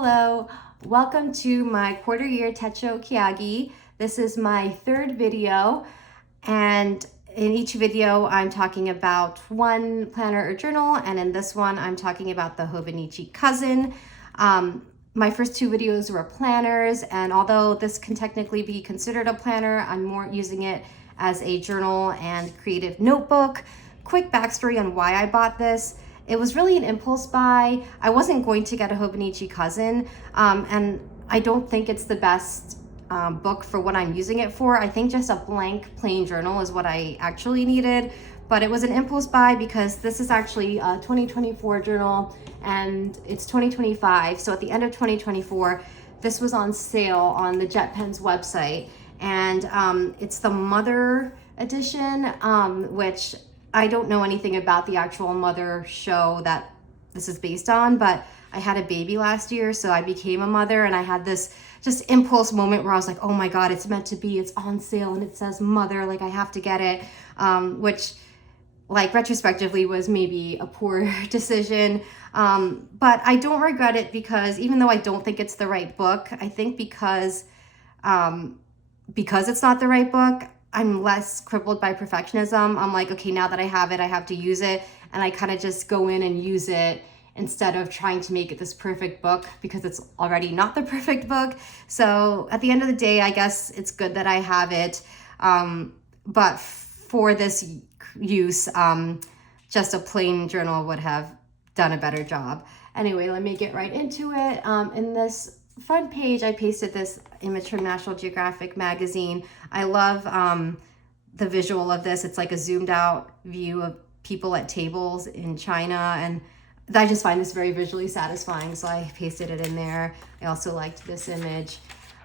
Hello, welcome to my quarter year Techo Kaigi. This is my third video, and in each video I'm talking about one planner or journal, and in this one I'm talking about the Hobonichi Cousin. My first two videos were planners, and although this can technically be considered a planner, I'm more using it as a journal and creative notebook. Quick backstory on why I bought this. It was really an impulse buy. I wasn't going to get a Hobonichi Cousin, and I don't think it's the best book for what I'm using it for. I think just a blank plain journal is what I actually needed, but it was an impulse buy because this is actually a 2024 journal and it's 2025. So at the end of 2024, this was on sale on the JetPen's website, and it's the Mother edition, which I don't know anything about the actual Mother show that this is based on, but I had a baby last year, so I became a mother, and I had this just impulse moment where I was like, oh my God, it's meant to be, it's on sale and it says Mother, like I have to get it, which like retrospectively was maybe a poor decision, but I don't regret it because even though I don't think it's the right book, I think because it's not the right book, I'm less crippled by perfectionism. I'm like, okay, now that I have it, I have to use it. And I kind of just go in and use it instead of trying to make it this perfect book because it's already not the perfect book. So at the end of the day, I guess it's good that I have it. But for this use, just a plain journal would have done a better job. Anyway, let me get right into it. In this front page, I pasted this image from National Geographic magazine. I love the visual of this. It's like a zoomed out view of people at tables in China, and I just find this very visually satisfying, so I pasted it in there. I also liked this image.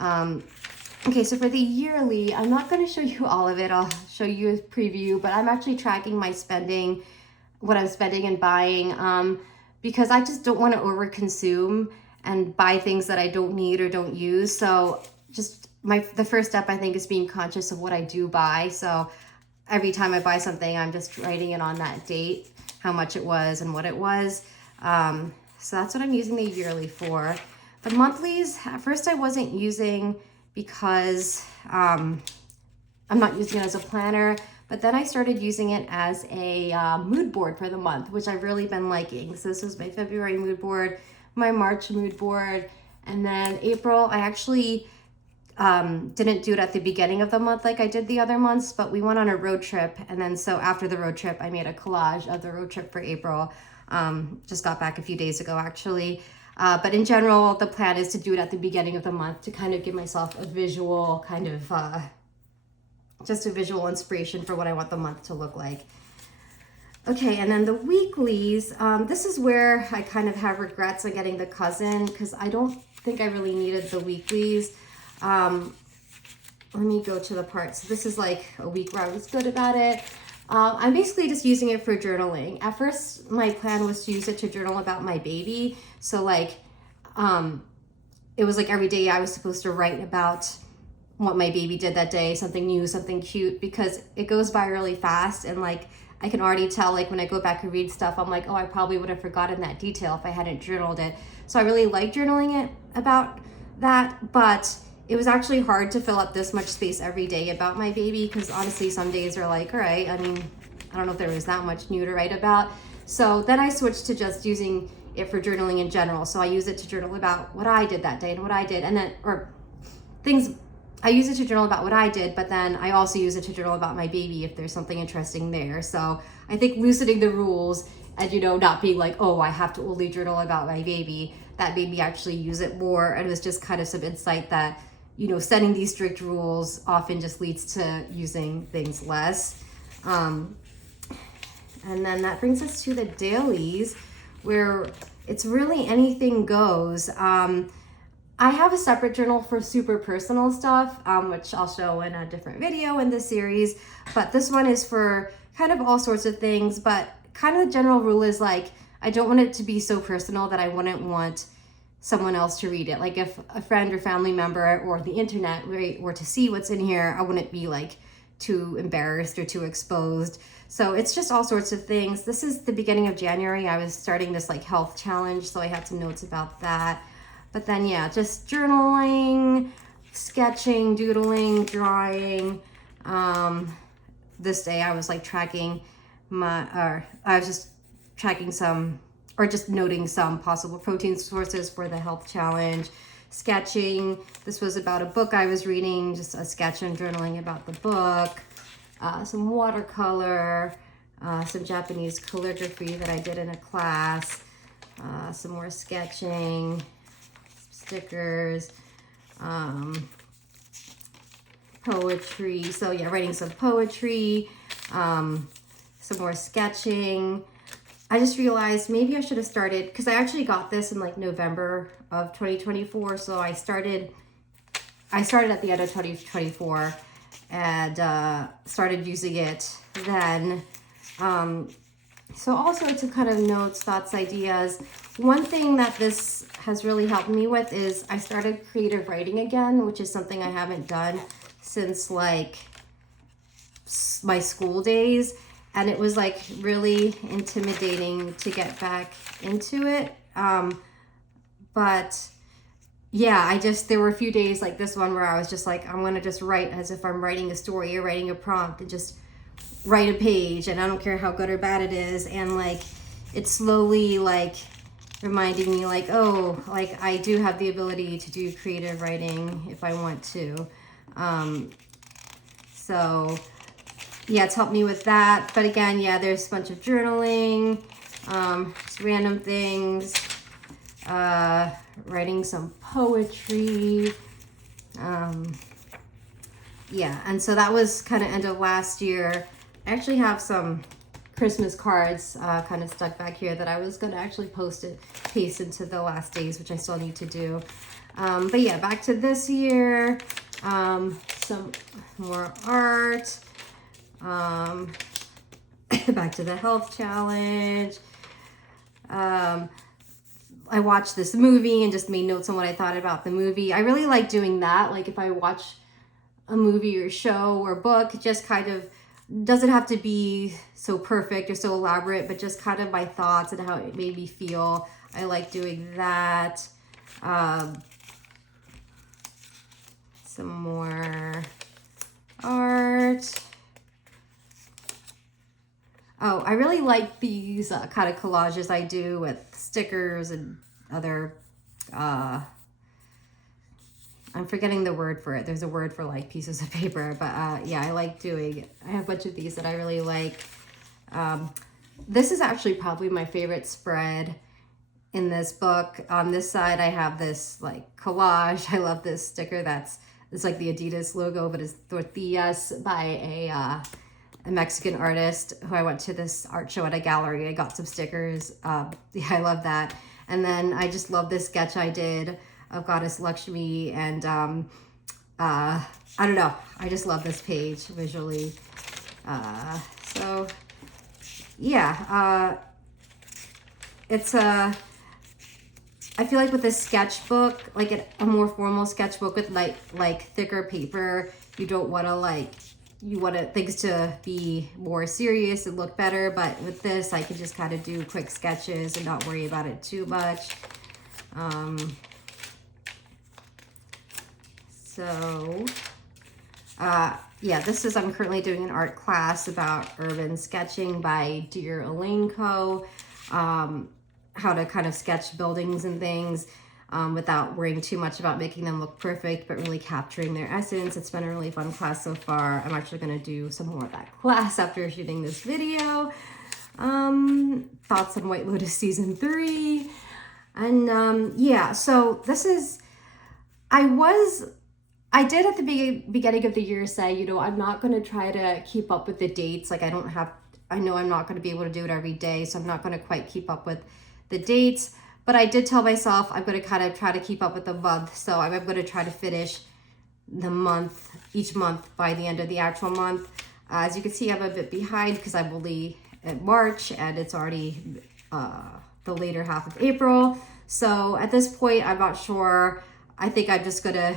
Okay, so for the yearly, I'm not going to show you all of it. I'll show you a preview, but I'm actually tracking my spending, what I'm spending and buying, because I just don't want to overconsume and buy things that I don't need or don't use. So just the first step, I think, is being conscious of what I do buy. So every time I buy something, I'm just writing it on that date, how much it was and what it was. So that's what I'm using the yearly for. The monthlies, at first I wasn't using because I'm not using it as a planner, but then I started using it as a mood board for the month, which I've really been liking. So this was my February mood board, my March mood board, and then April, I actually didn't do it at the beginning of the month like I did the other months, but we went on a road trip, and then so after the road trip, I made a collage of the road trip for April. Just got back a few days ago, actually. But in general, the plan is to do it at the beginning of the month to kind of give myself a visual kind of, just a visual inspiration for what I want the month to look like. Okay, and then the weeklies, this is where I kind of have regrets on getting the Cousin because I don't think I really needed the weeklies. Let me go to the part. So this is like a week where I was good about it. I'm basically just using it for journaling. At first, my plan was to use it to journal about my baby. So like, it was like every day I was supposed to write about what my baby did that day, something new, something cute, because it goes by really fast, and like, I can already tell, like when I go back and read stuff, I'm like, oh, I probably would have forgotten that detail if I hadn't journaled it. So I really like journaling it about that, but it was actually hard to fill up this much space every day about my baby because honestly, some days are like, all right, I mean, I don't know if there was that much new to write about. So then I switched to just using it for journaling in general. So I use it to journal about what I did that day and what I did, and then, or things, I use it to journal about what I did, but then I also use it to journal about my baby if there's something interesting there. So I think loosening the rules and, you know, not being like, oh, I have to only journal about my baby, that made me actually use it more. And it was just kind of some insight that, you know, setting these strict rules often just leads to using things less. And then that brings us to the dailies, where it's really anything goes. I have a separate journal for super personal stuff, which I'll show in a different video in this series, but this one is for kind of all sorts of things, but kind of the general rule is like, I don't want it to be so personal that I wouldn't want someone else to read it. Like if a friend or family member or the internet were to see what's in here, I wouldn't be like too embarrassed or too exposed. So it's just all sorts of things. This is the beginning of January. I was starting this like health challenge, so I had some notes about that. But then yeah, just journaling, sketching, doodling, drawing. This day I was like tracking I was just tracking some, or just noting some possible protein sources for the health challenge. Sketching, this was about a book I was reading, just a sketch and journaling about the book. Some watercolor, some Japanese calligraphy that I did in a class, some more sketching, stickers, poetry. So yeah, writing some poetry, some more sketching. I just realized maybe I should have started, because I actually got this in like November of 2024. So I started at the end of 2024 and started using it then. So also to kind of notes, thoughts, ideas. One thing that this has really helped me with is I started creative writing again, which is something I haven't done since like my school days. And it was like really intimidating to get back into it. But yeah, there were a few days like this one where I was just like, I'm gonna just write as if I'm writing a story or writing a prompt, and just write a page, and I don't care how good or bad it is. And like, it's slowly like reminding me like, oh, like I do have the ability to do creative writing if I want to. So yeah, it's helped me with that. But again, yeah, there's a bunch of journaling, just random things, writing some poetry. Yeah, and so that was kind of end of last year. I actually have some Christmas cards kind of stuck back here that I was going to actually paste into the last days, which I still need to do. But yeah, back to this year, some more art. Back to the health challenge. I watched this movie and just made notes on what I thought about the movie. I really like doing that. Like if I watch a movie or show or book, it just kind of doesn't have to be so perfect or so elaborate, but just kind of my thoughts and how it made me feel. I like doing that. Some more art. Oh, I really like these kind of collages I do with stickers and other, I'm forgetting the word for it. There's a word for like pieces of paper, but yeah, I like doing, I have a bunch of these that I really like. This is actually probably my favorite spread in this book. On this side, I have this like collage. I love this sticker it's like the Adidas logo, but it's tortillas by a Mexican artist who I went to this art show at a gallery. I got some stickers. Yeah, I love that. And then I just love this sketch I did of Goddess Lakshmi. And I don't know, I just love this page visually. So yeah, it's I feel like with this sketchbook, like a more formal sketchbook with like thicker paper, you don't want to you want things to be more serious and look better. But with this, I can just kind of do quick sketches and not worry about it too much. Yeah, I'm currently doing an art class about urban sketching by Dear Elanco. How to kind of sketch buildings and things without worrying too much about making them look perfect, but really capturing their essence. It's been a really fun class so far. I'm actually going to do some more of that class after shooting this video. Thoughts on White Lotus Season 3. And yeah, so this is, I did at the beginning of the year say, you know, I'm not going to try to keep up with the dates. Like I know I'm not going to be able to do it every day, so I'm not going to quite keep up with the dates. But I did tell myself I'm going to kind of try to keep up with the month. So I'm going to try to finish the month, each month by the end of the actual month. As you can see, I'm a bit behind because I'm only at March and it's already the later half of April. So at this point, I'm not sure. I think I'm just going to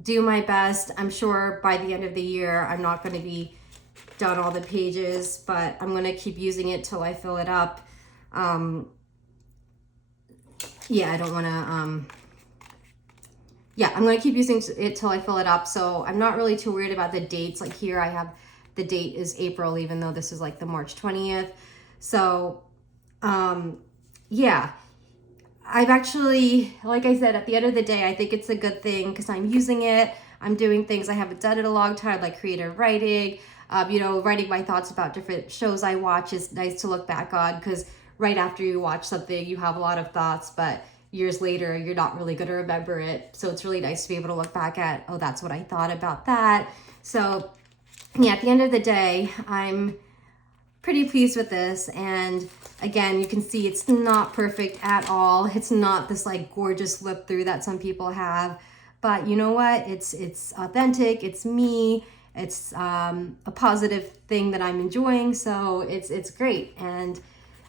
do my best. I'm sure by the end of the year, I'm not going to be done all the pages, but I'm going to keep using it till I fill it up. yeah, I don't want to, yeah, I'm going to keep using it till I fill it up. So I'm not really too worried about the dates. Like here I have the date is April, even though this is like the March 20th. So, yeah, I've actually, like I said, at the end of the day, I think it's a good thing because I'm using it. I'm doing things I haven't done in a long time, like creative writing. You know, writing my thoughts about different shows I watch is nice to look back on because right after you watch something, you have a lot of thoughts, but years later, you're not really going to remember it. So it's really nice to be able to look back at, oh, that's what I thought about that. So, yeah, at the end of the day, I'm pretty pleased with this. And again, you can see it's not perfect at all. It's not this like gorgeous flip through that some people have, but you know what? It's authentic. It's me. It's a positive thing that I'm enjoying. So it's great. And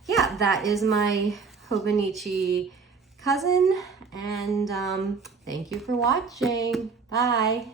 yeah, that is my Hobonichi Cousin. And thank you for watching. Bye.